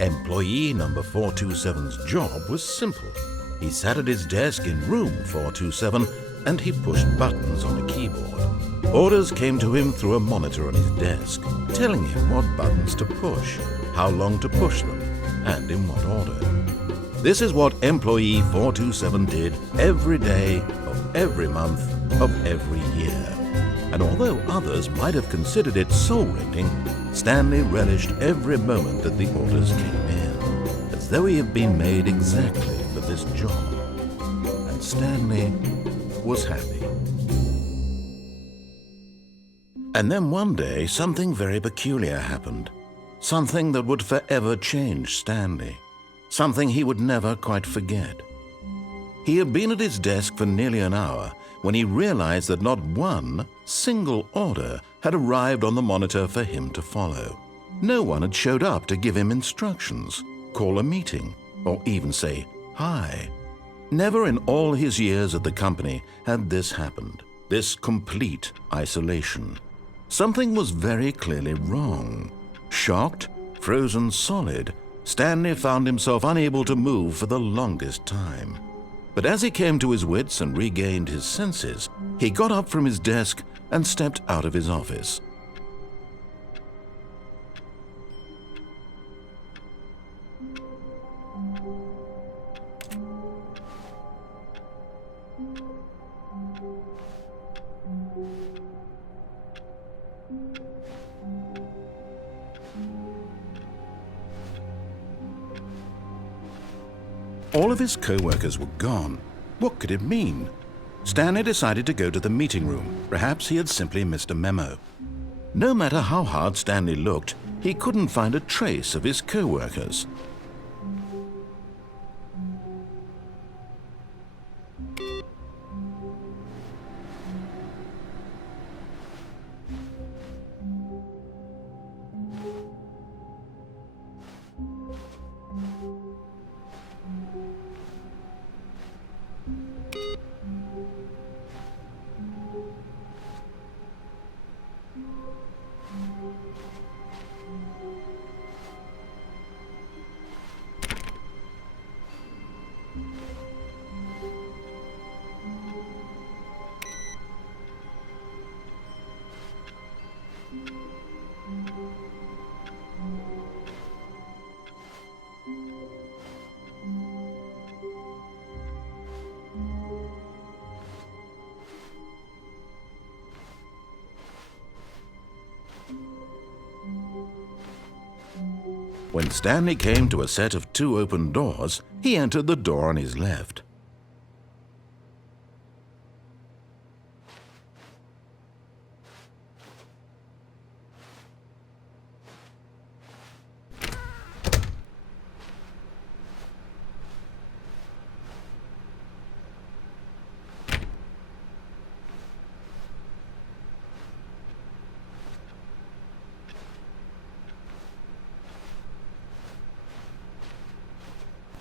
Employee number 427's job was simple. He sat at his desk in room 427 and he pushed buttons on a keyboard. Orders came to him through a monitor on his desk, telling him what buttons to push, how long to push them, and in what order. This is what employee 427 did every day of every month of every year. And although others might have considered it soul-rending, Stanley relished every moment that the orders came in, as though he had been made exactly for this job. And Stanley was happy. And then one day, something very peculiar happened. Something that would forever change Stanley. Something he would never quite forget. He had been at his desk for nearly an hour when he realized that not one single order had arrived on the monitor for him to follow. No one had showed up to give him instructions, call a meeting, or even say hi. Never in all his years at the company had this happened, this complete isolation. Something was very clearly wrong. Shocked, frozen solid, Stanley found himself unable to move for the longest time. But as he came to his wits and regained his senses, he got up from his desk and stepped out of his office. All of his co-workers were gone. What could it mean? Stanley decided to go to the meeting room. Perhaps he had simply missed a memo. No matter how hard Stanley looked, he couldn't find a trace of his co-workers. When Stanley came to a set of 2 open doors, he entered the door on his left.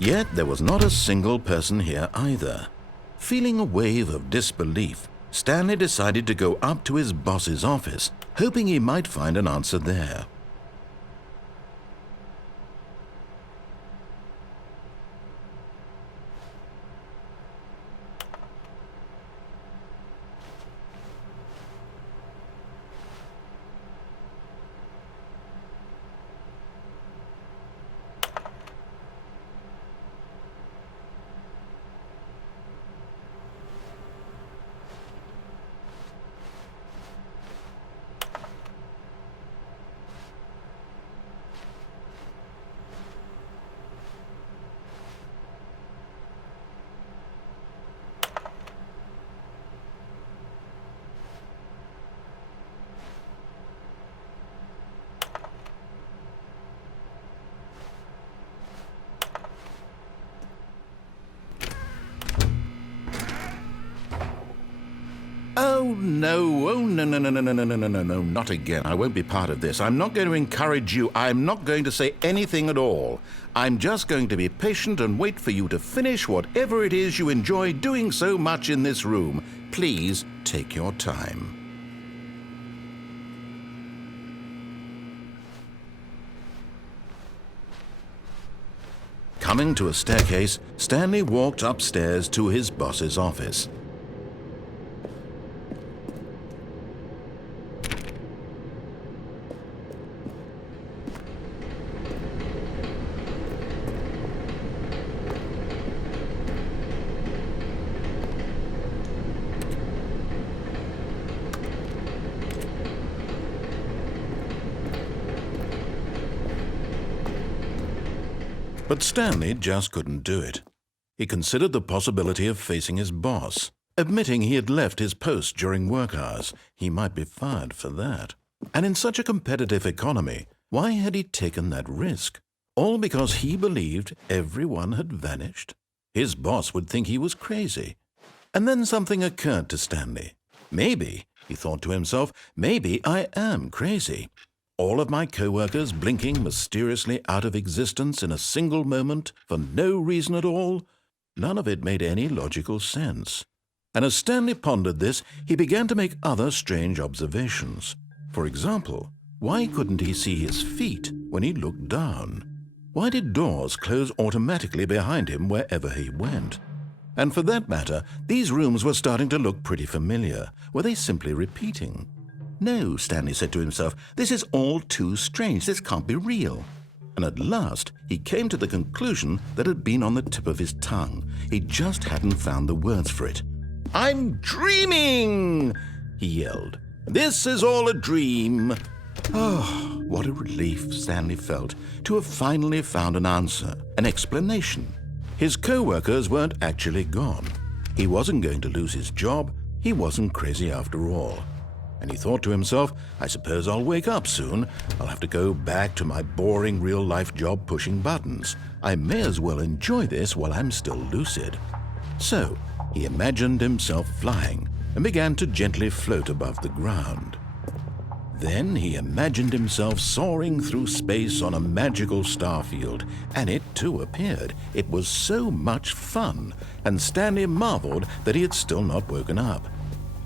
Yet there was not a single person here either. Feeling a wave of disbelief, Stanley decided to go up to his boss's office, hoping he might find an answer there. Oh no, no, not again. I won't be part of this. I'm not going to encourage you. I'm not going to say anything at all. I'm just going to be patient and wait for you to finish whatever it is you enjoy doing so much in this room. Please take your time. Coming to a staircase, Stanley walked upstairs to his boss's office. But Stanley just couldn't do it. He considered the possibility of facing his boss. Admitting he had left his post during work hours, he might be fired for that. And in such a competitive economy, why had he taken that risk? All because he believed everyone had vanished? His boss would think he was crazy. And then something occurred to Stanley. Maybe, he thought to himself, maybe I am crazy. All of my co-workers blinking mysteriously out of existence in a single moment for no reason at all? None of it made any logical sense. And as Stanley pondered this, he began to make other strange observations. For example, why couldn't he see his feet when he looked down? Why did doors close automatically behind him wherever he went? And for that matter, these rooms were starting to look pretty familiar. Were they simply repeating? No, Stanley said to himself, this is all too strange. This can't be real. And at last, he came to the conclusion that had been on the tip of his tongue. He just hadn't found the words for it. I'm dreaming, he yelled. This is all a dream. Oh, what a relief Stanley felt to have finally found an answer, an explanation. His co-workers weren't actually gone. He wasn't going to lose his job. He wasn't crazy after all. And he thought to himself, I suppose I'll wake up soon. I'll have to go back to my boring real-life job pushing buttons. I may as well enjoy this while I'm still lucid. So he imagined himself flying and began to gently float above the ground. Then he imagined himself soaring through space on a magical starfield, and it too appeared. It was so much fun, and Stanley marveled that he had still not woken up.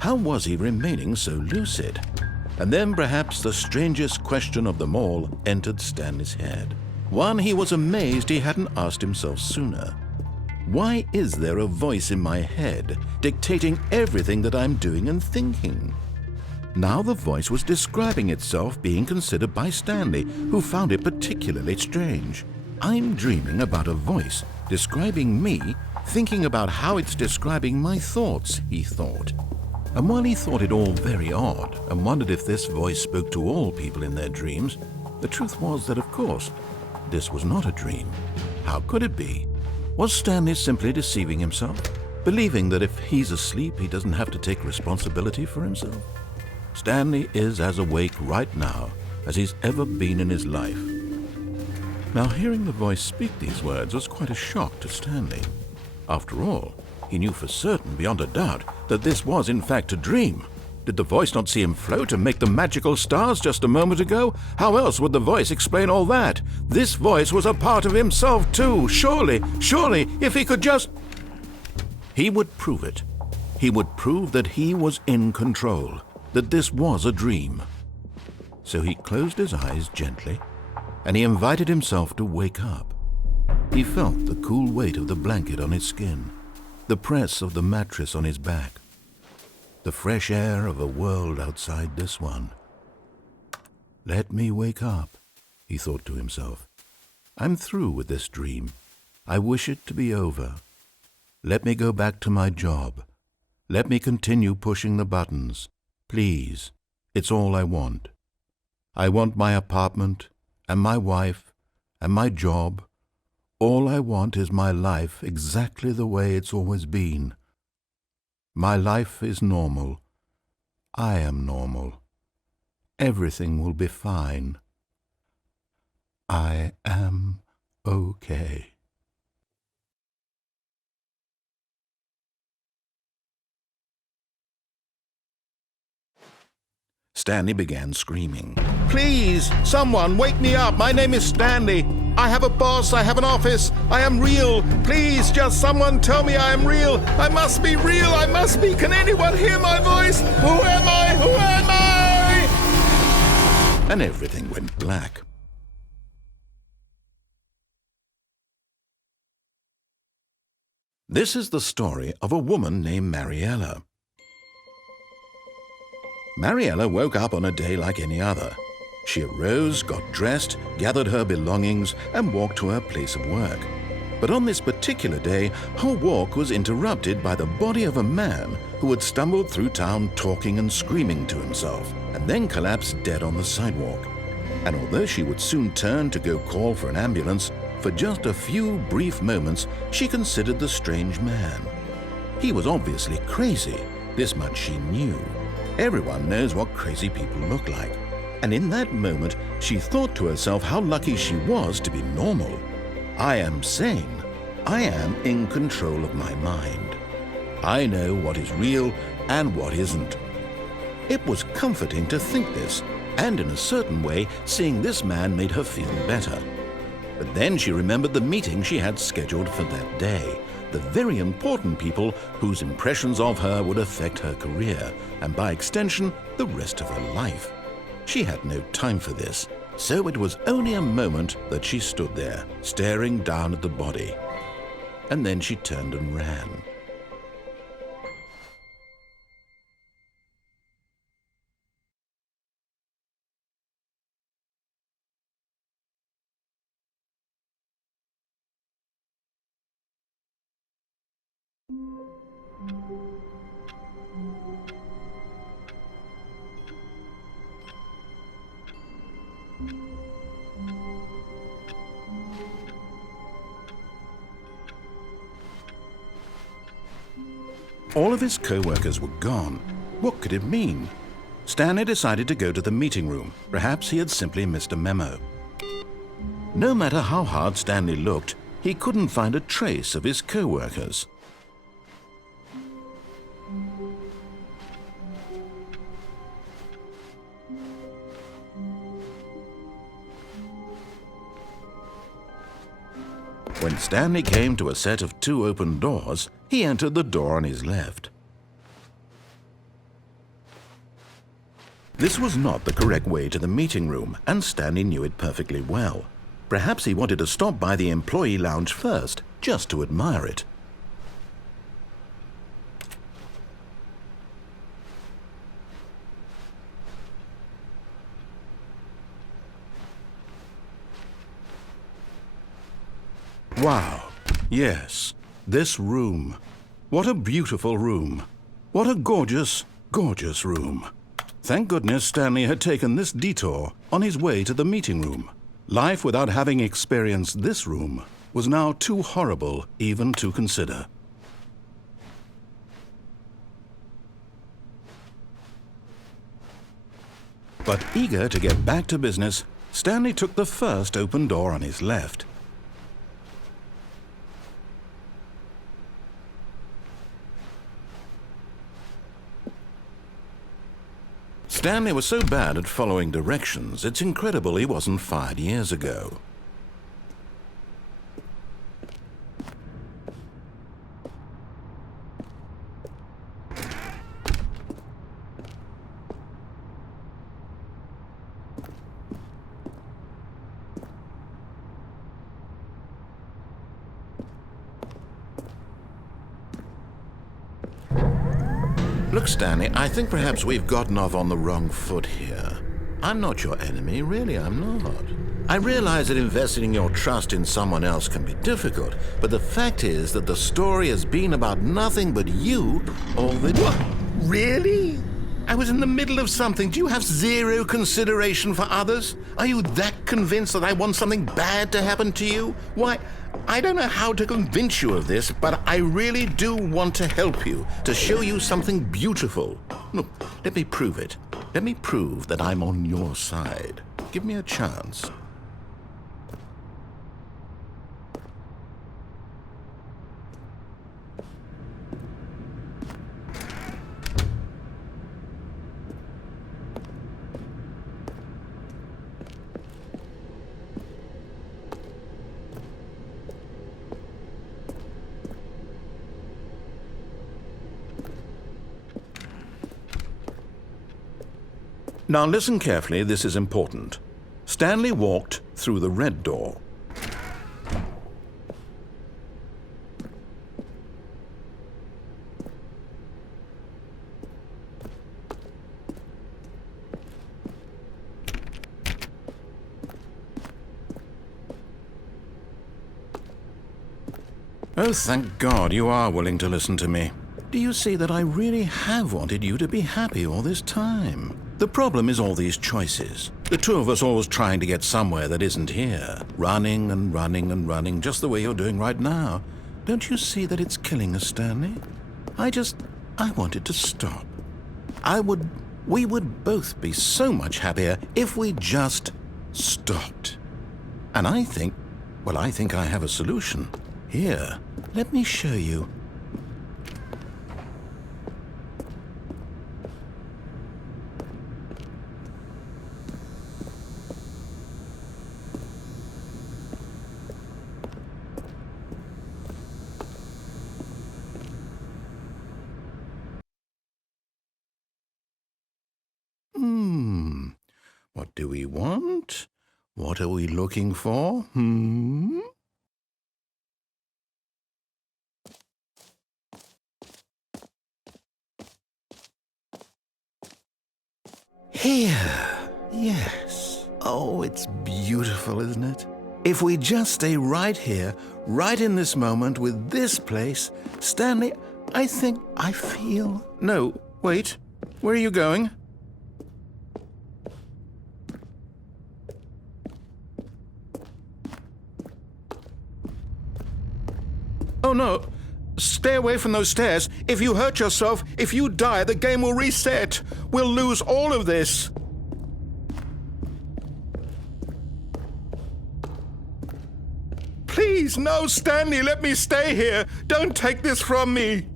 How was he remaining so lucid? And then perhaps the strangest question of them all entered Stanley's head. One he was amazed he hadn't asked himself sooner. Why is there a voice in my head dictating everything that I'm doing and thinking? Now the voice was describing itself being considered by Stanley, who found it particularly strange. I'm dreaming about a voice describing me, thinking about how it's describing my thoughts, he thought. And while he thought it all very odd and wondered if this voice spoke to all people in their dreams, the truth was that, of course, this was not a dream. How could it be? Was Stanley simply deceiving himself, believing that if he's asleep, he doesn't have to take responsibility for himself? Stanley is as awake right now as he's ever been in his life. Now, hearing the voice speak these words was quite a shock to Stanley. After all, he knew for certain, beyond a doubt, that this was in fact a dream. Did the voice not see him float and make the magical stars just a moment ago? How else would the voice explain all that? This voice was a part of himself too. Surely, if he could just... He would prove it. He would prove that he was in control, that this was a dream. So he closed his eyes gently, and he invited himself to wake up. He felt the cool weight of the blanket on his skin, the press of the mattress on his back, the fresh air of a world outside this one. Let me wake up, he thought to himself. I'm through with this dream. I wish it to be over. Let me go back to my job. Let me continue pushing the buttons. Please, it's all I want. I want my apartment and my wife and my job. All I want is my life exactly the way it's always been. My life is normal. I am normal. Everything will be fine. I am okay. Stanley began screaming. Please, someone, wake me up. My name is Stanley. I have a boss. I have an office. I am real. Please, just someone tell me I am real. I must be real. I must be. Can anyone hear my voice? Who am I? Who am I? And everything went black. This is the story of a woman named Mariella. Mariella woke up on a day like any other. She arose, got dressed, gathered her belongings, and walked to her place of work. But on this particular day, her walk was interrupted by the body of a man who had stumbled through town talking and screaming to himself, and then collapsed dead on the sidewalk. And although she would soon turn to go call for an ambulance, for just a few brief moments she considered the strange man. He was obviously crazy, this much she knew. Everyone knows what crazy people look like. And in that moment, she thought to herself how lucky she was to be normal. I am sane. I am in control of my mind. I know what is real and what isn't. It was comforting to think this, and in a certain way, seeing this man made her feel better. But then she remembered the meeting she had scheduled for that day, the very important people whose impressions of her would affect her career, and by extension, the rest of her life. She had no time for this, so it was only a moment that she stood there, staring down at the body. And then she turned and ran. All of his co-workers were gone. What could it mean? Stanley decided to go to the meeting room. Perhaps he had simply missed a memo. No matter how hard Stanley looked, he couldn't find a trace of his co-workers. When Stanley came to a set of 2 open doors, he entered the door on his left. This was not the correct way to the meeting room, and Stanley knew it perfectly well. Perhaps he wanted to stop by the employee lounge first, just to admire it. Wow, yes, this room. What a beautiful room. What a gorgeous, gorgeous room. Thank goodness Stanley had taken this detour on his way to the meeting room. Life without having experienced this room was now too horrible even to consider. But eager to get back to business, Stanley took the first open door on his left. Stanley was so bad at following directions, it's incredible he wasn't fired years ago. Look, Stanley, I think perhaps we've gotten off on the wrong foot here. I'm not your enemy, really, I'm not. I realize that investing your trust in someone else can be difficult, but the fact is that the story has been about nothing but you all the time. What? Really? I was in the middle of something. Do you have zero consideration for others? Are you that convinced that I want something bad to happen to you? Why, I don't know how to convince you of this, but I really do want to help you, to show you something beautiful. Look, let me prove it. Let me prove that I'm on your side. Give me a chance. Now listen carefully, this is important. Stanley walked through the red door. Oh, thank God you are willing to listen to me. Do you see that I really have wanted you to be happy all this time? The problem is all these choices. The two of us always trying to get somewhere that isn't here. Running and running and running, just the way you're doing right now. Don't you see that it's killing us, Stanley? I wanted to stop. We would both be so much happier if we just stopped. And I think I have a solution. Here, let me show you. What do we want? What are we looking for? Here. Yes. Oh, it's beautiful, isn't it? If we just stay right here, right in this moment with this place, Stanley, I feel... No, wait. Where are you going? Oh, no. Stay away from those stairs. If you hurt yourself, if you die, the game will reset. We'll lose all of this. Please, no, Stanley, let me stay here. Don't take this from me.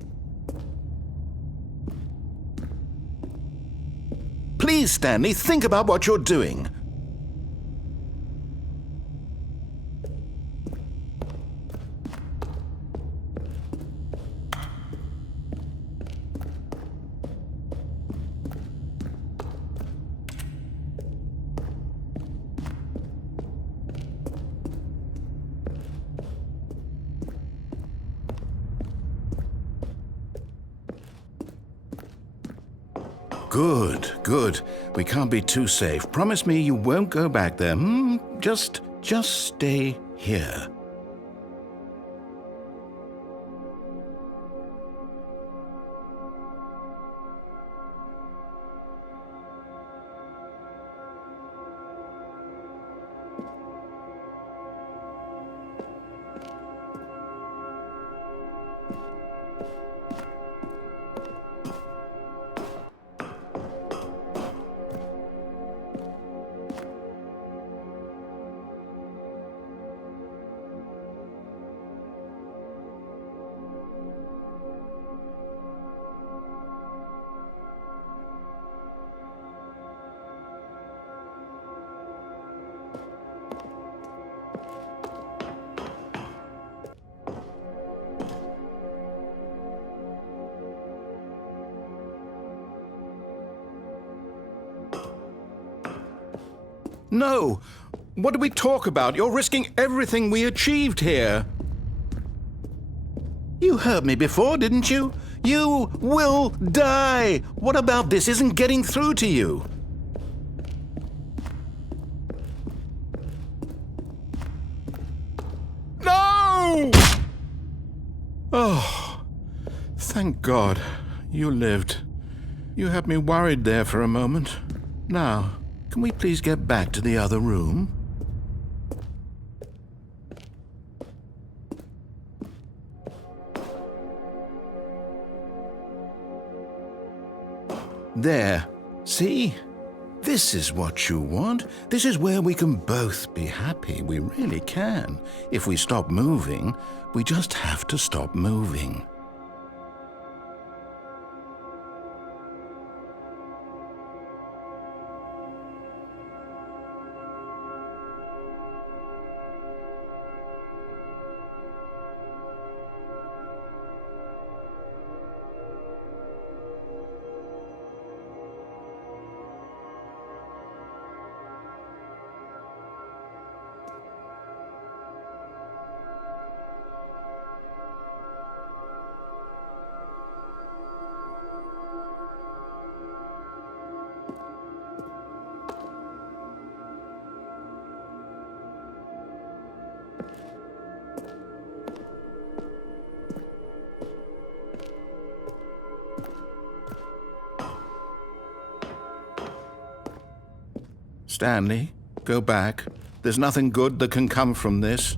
Please, Stanley, think about what you're doing. Good. We can't be too safe. Promise me you won't go back there. Just stay here. No! What did we talk about? You're risking everything we achieved here. You heard me before, didn't you? You will die! What about this isn't getting through to you? No! Oh, thank God you lived. You had me worried there for a moment. Now, can we please get back to the other room? There. See? This is what you want. This is where we can both be happy. We really can. If we stop moving, we just have to stop moving. Stanley, go back. There's nothing good that can come from this.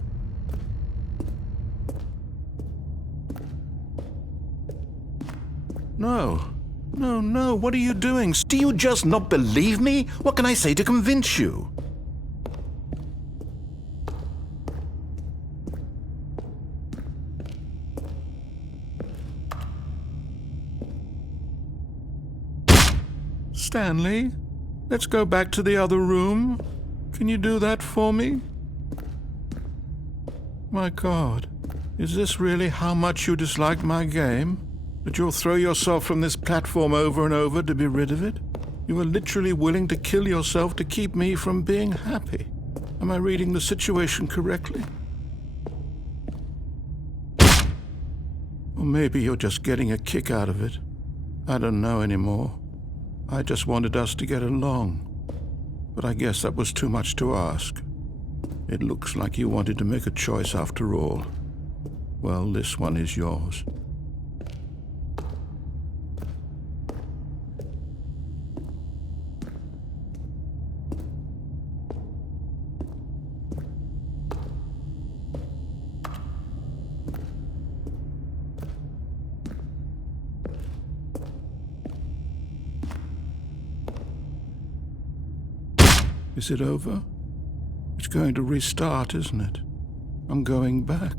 No. No, what are you doing? Do you just not believe me? What can I say to convince you? Stanley, let's go back to the other room. Can you do that for me? My God, is this really how much you dislike my game? That you'll throw yourself from this platform over and over to be rid of it? You are literally willing to kill yourself to keep me from being happy. Am I reading the situation correctly? Or maybe you're just getting a kick out of it. I don't know anymore. I just wanted us to get along. But I guess that was too much to ask. It looks like you wanted to make a choice after all. Well, this one is yours. Is it over? It's going to restart, isn't it? I'm going back.